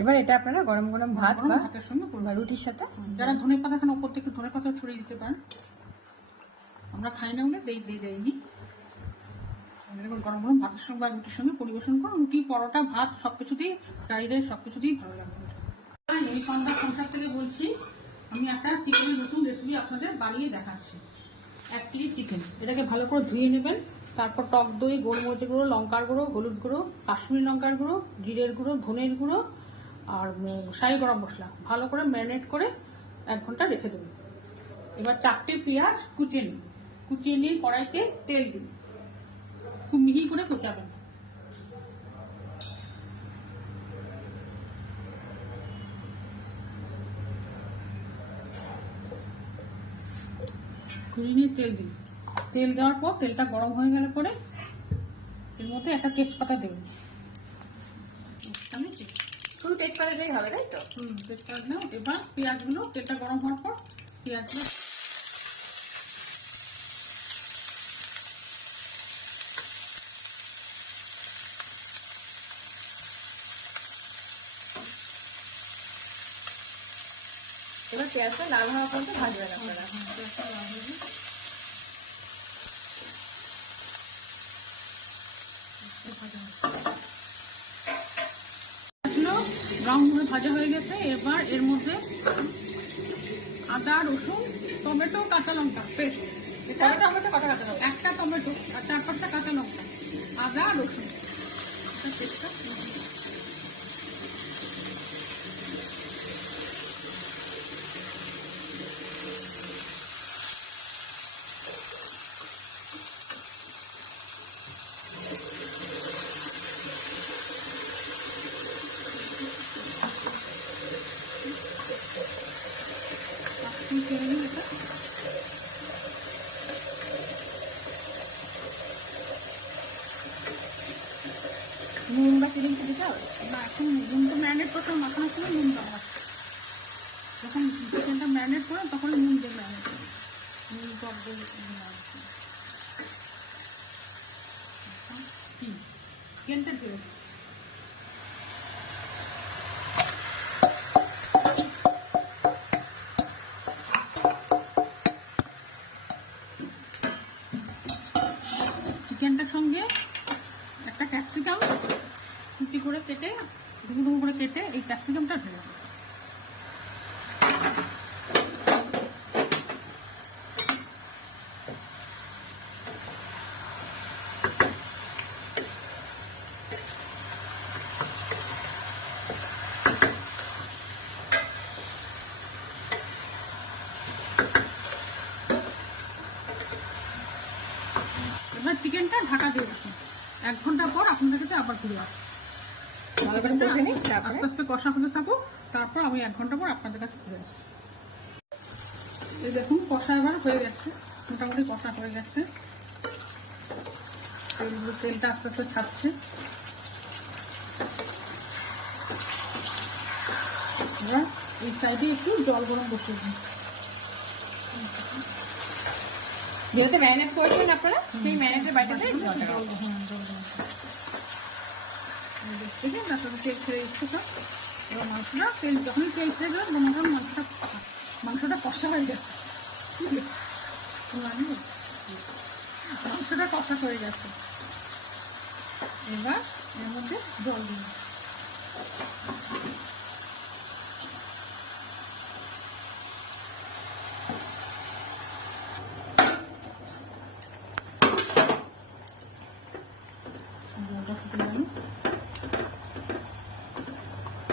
এবার এটা আপনারা গরম গরম ভাত বা ভাতের সঙ্গে বা রুটির সাথে, যারা ধনে পাতা খান ওপর থেকে ধনে পাতা ছড়িয়ে দিতে পারেন। আমরা খাই না বলে দেয়নি। এবার গরম গরম ভাতের সঙ্গে বা রুটির সঙ্গে পরিবেশন করুন। রুটি, পরোটা, ভাত সবকিছুতেই, ফ্রাইড রাইস সবকিছুতেই ভালো লাগবে। এই সন্ধ্যা সংসার থেকে বলছি, আমি একটা চিকেনের নতুন রেসিপি আপনাদের বানিয়ে দেখাচ্ছি। 1 কেজি চিকেন, এটাকে ভালো করে ধুয়ে নেবেন। তারপর টক দই, গোলমরিচের গুঁড়ো, লঙ্কার গুঁড়ো, হলুদ গুঁড়ো, কাশ্মীরি লঙ্কার গুঁড়ো, জিরের গুঁড়ো, ধনের গুঁড়ো আর শাহি গরম মশলা ভালো করে ম্যারিনেট করে 1 ঘন্টা রেখে দেবেন। এবার 4টে পেঁয়াজ কুচিয়ে নিয়ে কড়াইতে তেল দিন, খুব মিহি করে কুচাবেন। কুচিয়ে নিয়ে তেল দিন। তেল দেওয়ার পর তেলটা গরম হয়ে গেলে পরে এর মধ্যে একটা তেজপাতা দেবেন। শুধু তেজপাতা দিলেই হবে, তাই তো? তেজপাতা দিলাম। এবার পেঁয়াজগুলো, তেলটা গরম হওয়ার পর পেঁয়াজগুলো এবার পেঁয়াজটা লাল হওয়া পর্যন্ত ভাজবেন আপনারা। ব্রাউন করে ভাজা হয়ে গেছে। এবার এর মধ্যে আদা, রসুন, টমেটো, কাঁচা লঙ্কা পেস্ট। টমেটো কটা কাটা হবে? একটা টমেটো আর 4-5টা কাঁচা লঙ্কা, আদা, রসুন পেস্টটা নুন বা চিনি দিতে হবে না। এখন নুন তো ম্যারিনেট করতে মাখানোর সময় নুন দেওয়া হয়। যখন চিকেনটা ম্যারিনেট করেন তখন নুন দিয়ে ম্যারিনেট করেন, নুন টক দিয়ে চিকেনটা দিয়ে চিকেনটার সঙ্গে একটা ক্যাপসিকাম কুচি করে কেটে, ডুবো করে কেটে এই ক্যাপসিকামটা ঢেলে দেবো। এবার চিকেনটা ঢাকা দিয়ে রাখুন। 1 ঘন্টা পর আপনাদের কাছে আবার ঘুরে আসবো। ভালো করে কষে নিই, আস্তে আস্তে কষা হতে থাকো। তারপর আমি 1 ঘন্টা পর আপনাদের কাছে ঘুরে আসি। এই দেখুন কষা এবার হয়ে গেছে, মোটামুটি কষা হয়ে গেছে। তেলটা আস্তে আস্তে ছাড়ছে। এবার এই সাইডে একটু জল গরম বসিয়ে দিন। যেহেতু ম্যারিনেট করেছেন আপনারা, সেই ম্যারিনেটের বাটিতে জলটা জল দেখে না শুধু তেল ছেড়ে দিচ্ছে তো। এবার মাংসটা যখনই তেল ছেড়ে দেবেন মনে করেন মাংসটা কষা হয়ে গেছে। মাংসটা কষা হয়ে গেছে। এবার এর মধ্যে জল দিন।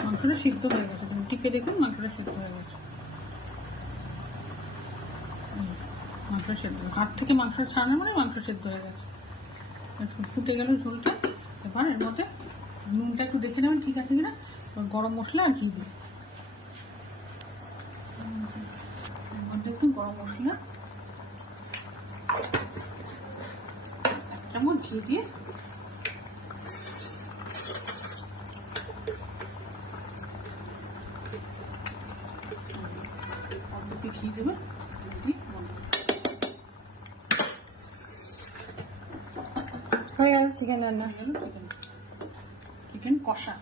মাংসটা সিদ্ধ হয়ে গেছে, টিপে দেখুন মাংসটা সিদ্ধ হয়ে গেছে। মাংস সেদ্ধ, হাত থেকে মাংস ছাড়ানো মানে মাংস সেদ্ধ হয়ে গেছে। ফুটে গেল ঝোলটা। এবার এর মধ্যে নুনটা একটু দেখে নেবেন ঠিক আছে কিনা। গরম মশলা আর ঘি দিন। দেখুন গরম মশলা 1 চামচ ঘি দিয়ে ঘি দেবেন। হয়ে গেল চিকেন রান্না। চিকেন কষা।